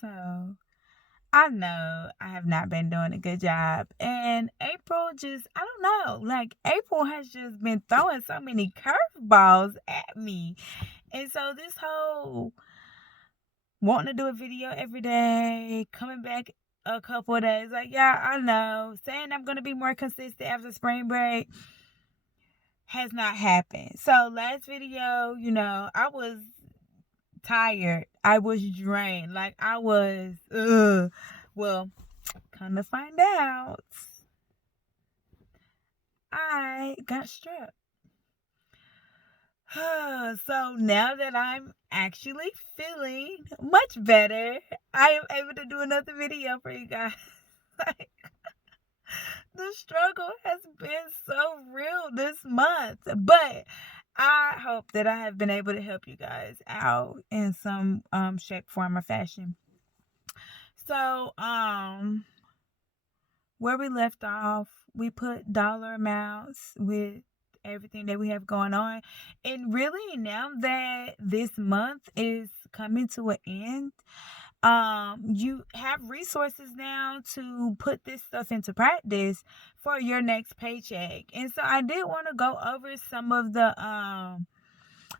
So I know I have not been doing a good job. And April just, I don't know, like April has just been throwing so many curveballs at me. And so this whole wanting to do a video every day, coming back a couple of days, like, yeah, I know, saying I'm going to be more consistent after spring break has not happened. So last video, I was tired. I was drained. Like I was, ugh. Well, come to find out, I got strep. So now that I'm actually feeling much better, I am able to do another video for you guys. Like, the struggle has been so real this month, but I hope that I have been able to help you guys out in some shape, form, or fashion. So, where we left off, we put dollar amounts with everything that we have going on. And really, now that this month is coming to an end, you have resources now to put this stuff into practice for your next paycheck. And so I did want to go over some of the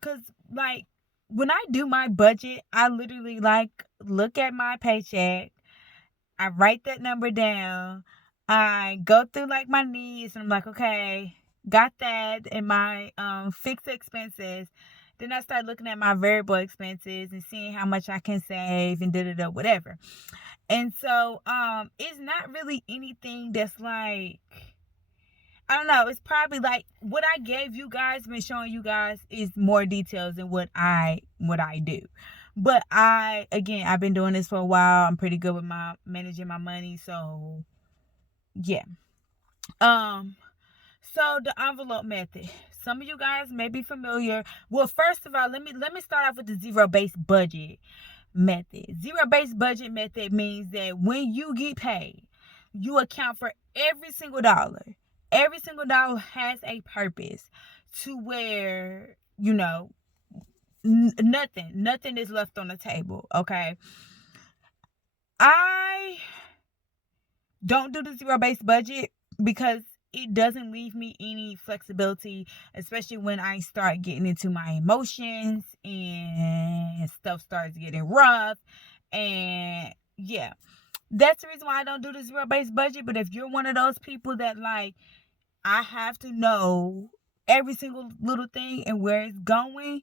cuz like when I do my budget, I literally like look at my paycheck, I write that number down, I go through like my needs, and I'm like, okay, got that in my fixed expenses. Then I start looking at my variable expenses and seeing how much I can save and whatever. And so it's not really anything that's like, I don't know, it's probably like what I gave you guys, been showing you guys is more details than what I do. But I've been doing this for a while. I'm pretty good with my managing my money, so yeah. Um so the envelope method. Some of you guys may be familiar. Well, first of all, let me start off with the zero-based budget method. Zero-based budget method means that when you get paid, you account for every single dollar. Every single dollar has a purpose to where, nothing is left on the table, okay? I don't do the zero-based budget because it doesn't leave me any flexibility, especially when I start getting into my emotions and stuff starts getting rough. And yeah, that's the reason why I don't do the zero-based budget. But if you're one of those people that like, I have to know every single little thing and where it's going,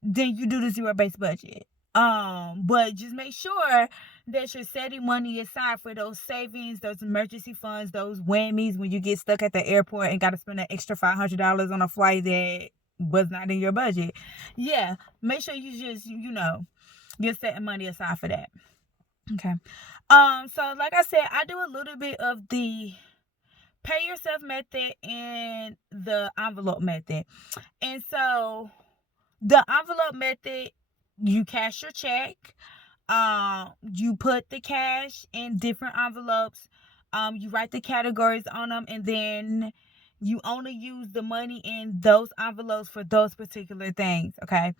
then you do the zero-based budget. But just make sure that you're setting money aside for those savings, those emergency funds, those whammies when you get stuck at the airport and got to spend an extra $500 on a flight that was not in your budget. Yeah, make sure you just, you're setting money aside for that. Okay. So like I said, I do a little bit of the pay yourself method and the envelope method. And so the envelope method, you cash your check. You put the cash in different envelopes. You write the categories on them, and then you only use the money in those envelopes for those particular things. Okay.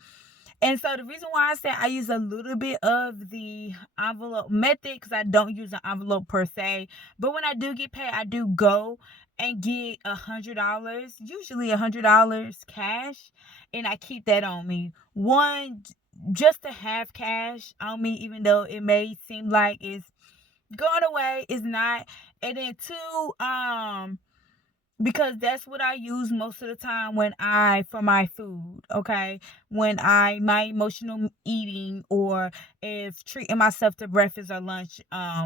And so the reason why I say I use a little bit of the envelope method, because I don't use an envelope per se, but when I do get paid, I do go and get $100, usually $100 cash, and I keep that on me. One, just to have cash on me, even though it may seem like it's going away, it's not. And then two, because that's what I use most of the time for my food, okay? When my emotional eating, or if treating myself to breakfast or lunch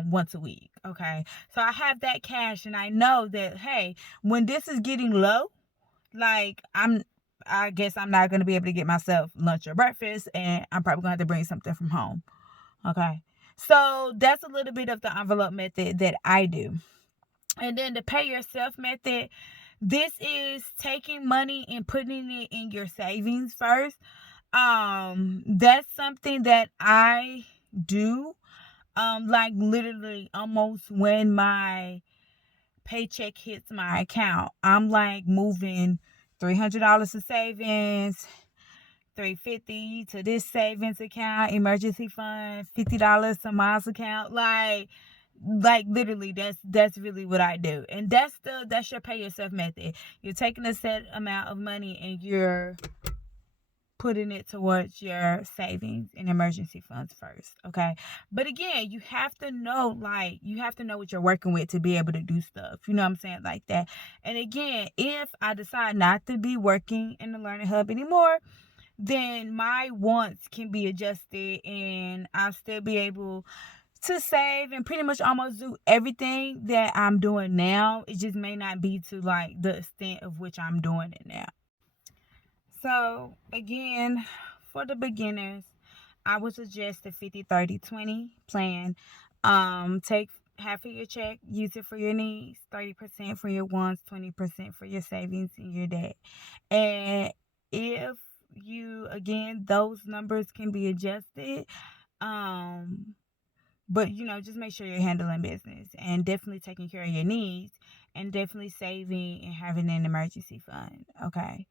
once a week, okay? So I have that cash, and I know that, hey, when this is getting low, like I guess I'm not going to be able to get myself lunch or breakfast, and I'm probably going to have to bring something from home, okay? So that's a little bit of the envelope method that I do. And then the pay yourself method, this is taking money and putting it in your savings first. That's something that I do. Like literally almost when my paycheck hits my account, I'm like moving $300 to savings, $350 to this savings account, emergency fund, $50 to Miles account. Like literally, that's really what I do. And that's your pay yourself method. You're taking a set amount of money and you're putting it towards your savings and emergency funds first. Okay. But again, you have to know, what you're working with to be able to do stuff. You know what I'm saying? Like that. And again, if I decide not to be working in the Learning Hub anymore, then my wants can be adjusted and I'll still be able to save and pretty much almost do everything that I'm doing now. It just may not be to like the extent of which I'm doing it now. So again, for the beginners, I would suggest the 50-30-20 plan. Take half of your check, use it for your needs, 30% for your wants, 20% for your savings and your debt. And if those numbers can be adjusted. But just make sure you're handling business and definitely taking care of your needs and definitely saving and having an emergency fund. Okay.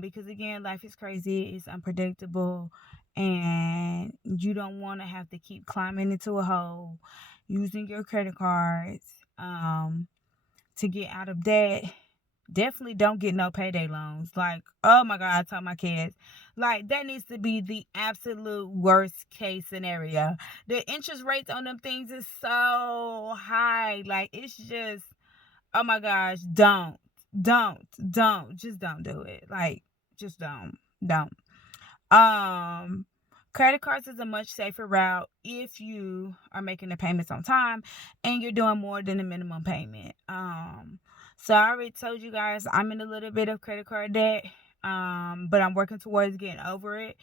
Because again, life is crazy, it's unpredictable, and you don't want to have to keep climbing into a hole using your credit cards to get out of debt. Definitely don't get no payday loans. Like, oh my God, I tell my kids, like, that needs to be the absolute worst case scenario. The interest rates on them things is so high. Like, it's just, oh my gosh, just don't do it. Like, just don't. Um, Credit cards is a much safer route if you are making the payments on time and you're doing more than the minimum payment. So I already told you guys I'm in a little bit of credit card debt, but I'm working towards getting over it,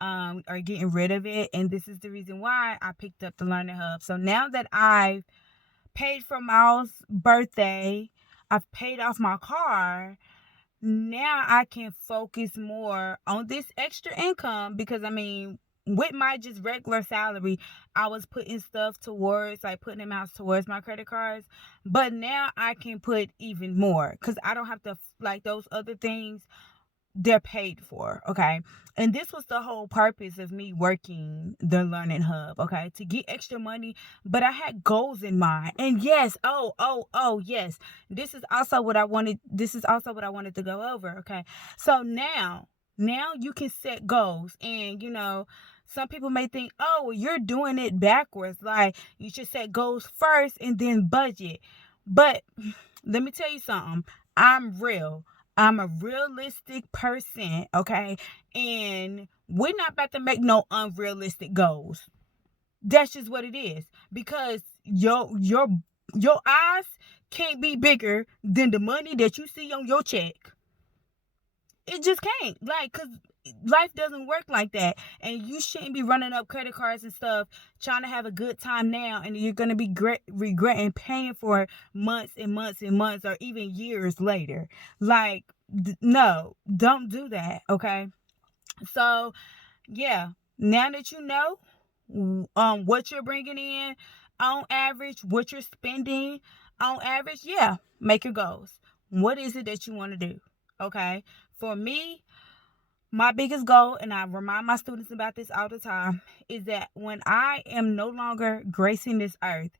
or getting rid of it. And this is the reason why I picked up the Learning Hub. So now that I've paid for Miles' birthday, I've paid off my car, now I can focus more on this extra income because with my just regular salary, I was putting stuff towards, like putting amounts towards my credit cards. But now I can put even more because I don't have to, like, those other things, they're paid for. Okay. And this was the whole purpose of me working the Learning Hub. Okay. To get extra money, but I had goals in mind. And yes, yes. This is also what I wanted to go over. Okay. So now you can set goals. And some people may think, oh, you're doing it backwards. Like, you should set goals first and then budget. But let me tell you something. I'm real. I'm a realistic person, okay? And we're not about to make no unrealistic goals. That's just what it is. Because your eyes can't be bigger than the money that you see on your check. It just can't. Like, cause life doesn't work like that. And you shouldn't be running up credit cards and stuff trying to have a good time now, and you're going to be regretting paying for it months and months and months or even years later. Like, no, don't do that. Okay. So yeah, now that you know what you're bringing in on average, what you're spending on average, yeah, make your goals. What is it that you want to do? Okay. For me, my biggest goal, and I remind my students about this all the time, is that when I am no longer gracing this earth,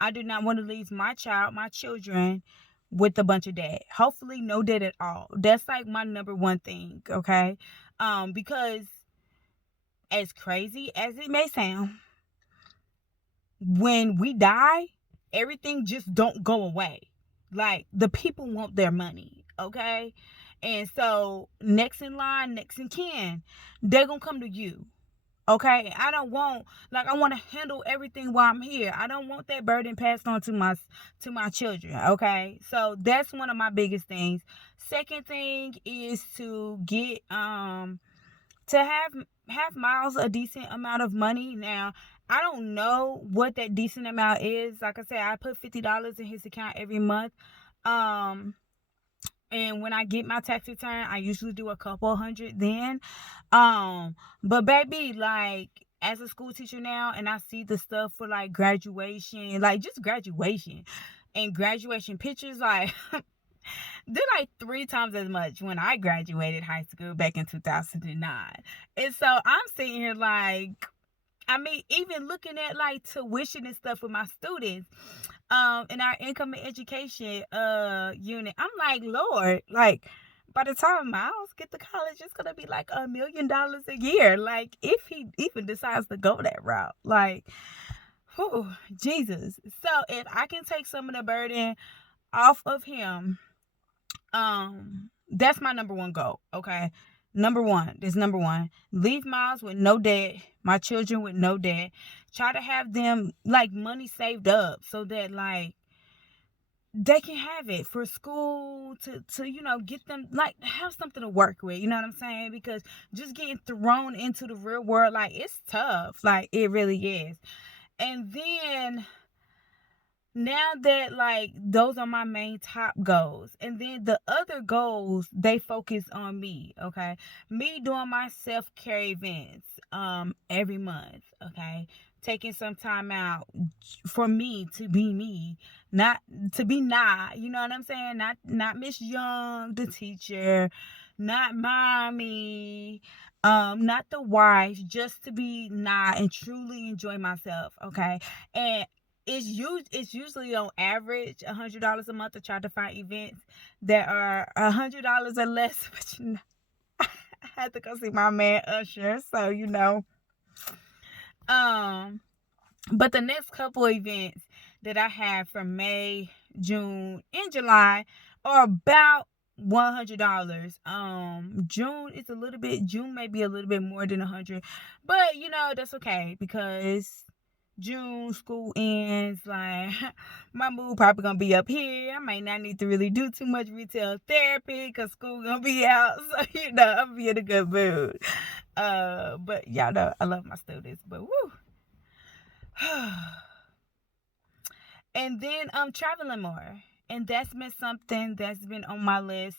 I do not want to leave my children with a bunch of debt. Hopefully no debt at all. That's like my number one thing, okay? Because as crazy as it may sound, when we die, everything just don't go away. Like, the people want their money, okay? And so next in line, next in kin, they're gonna come to you. Okay, I want to handle everything while I'm here. I don't want that burden passed on to my children. Okay, so that's one of my biggest things. Second thing is to get to have Miles a decent amount of money. Now, I don't know what that decent amount is. Like I said, I put $50 in his account every month. And when I get my tax return, I usually do a couple hundred then. But baby, like, as a school teacher now, and I see the stuff for like graduation, like just graduation and graduation pictures, like Did like 3 times as much when I graduated high school back in 2009. And so I'm sitting here like, I mean, even looking at like tuition and stuff with my students, in our income and education unit, I'm like, Lord, like by the time Miles get to college, it's gonna be like $1 million a year. Like if he even decides to go that route, like, whew, Jesus. So if I can take some of the burden off of him, that's my number one goal. Okay. Number one. Leave Miles with no debt, my children with no debt. Try to have them like money saved up so that like they can have it for school to get them like have something to work with, you know what I'm saying? Because just getting thrown into the real world, like it's tough. Like it really is. And then now that like those are my main top goals, and then the other goals, they focus on me. Okay, me doing my self-care events every month. Okay, taking some time out for me to be me, not to be not, you know what I'm saying? Not Miss Young the teacher, not mommy, not the wife, just to be not and truly enjoy myself. Okay, and it's usually on average $100 a month to try to find events that are $100 or less. But I had to go see my man Usher, so um. But the next couple events that I have for May, June, and July are about $100. June may be a little bit more than 100, but that's okay because June school ends. Like my mood probably gonna be up here. I might not need to really do too much retail therapy because school gonna be out. So I'll be in a good mood. But y'all know I love my students. But woo. And then traveling more. And that's been something that's been on my list.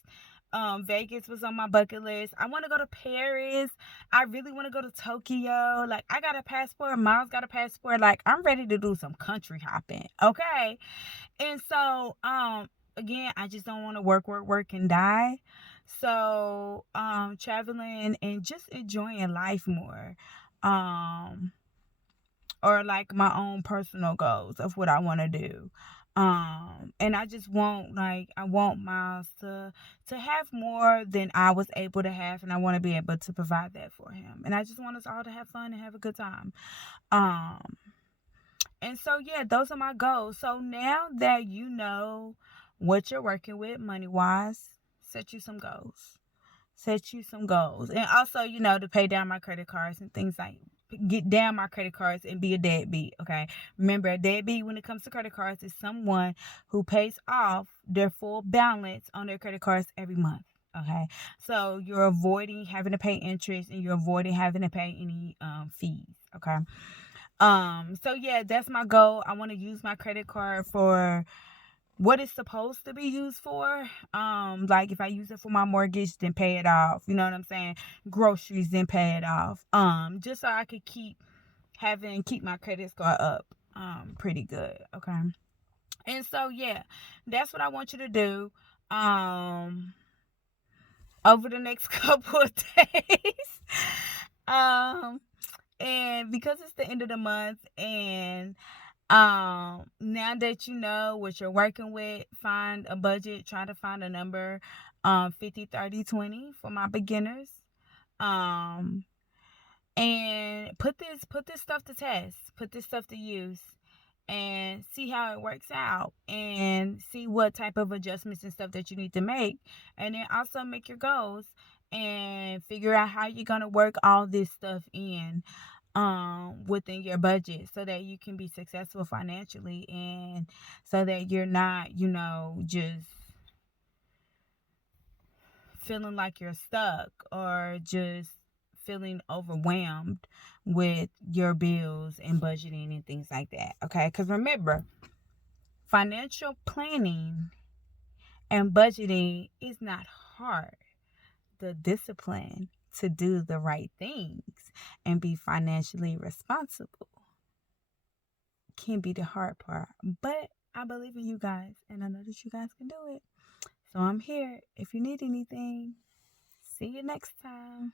Vegas was on my bucket list. I want to go to Paris. I really want to go to Tokyo. Like I got a passport, Miles got a passport. Like I'm ready to do some country hopping. Okay. And so again, I just don't want to work and die. So traveling and just enjoying life more. Um or like my own personal goals of what I want to do. And I just want I want Miles to have more than I was able to have, and I want to be able to provide that for him. And I just want us all to have fun and have a good time. Um and so yeah, those are my goals. So now that you know what you're working with money wise, set you some goals. Set you some goals. And also, to pay down my credit cards and things like get down my credit cards and be a deadbeat. Okay. Remember, a deadbeat when it comes to credit cards is someone who pays off their full balance on their credit cards every month. Okay. So you're avoiding having to pay interest and you're avoiding having to pay any fees. Okay. So yeah, that's my goal. I want to use my credit card for what it's supposed to be used for. Like if I use it for my mortgage, then pay it off. You know what I'm saying? Groceries, then pay it off. Just so I could keep my credit score up. Pretty good. Okay. And so yeah, that's what I want you to do. Over the next couple of days. Um, and because it's the end of the month and now that you know what you're working with, find a budget, try to find a number, 50, 30, 20 for my beginners. Um, and put this stuff to test, put this stuff to use and see how it works out and see what type of adjustments and stuff that you need to make. And then also make your goals and figure out how you're going to work all this stuff in within your budget so that you can be successful financially and so that you're not, just feeling like you're stuck or just feeling overwhelmed with your bills and budgeting and things like that. Okay? Cuz remember, financial planning and budgeting is not hard. The discipline to do the right things and be financially responsible can be the hard part. But I believe in you guys and I know that you guys can do it. So I'm here if you need anything. See you next time.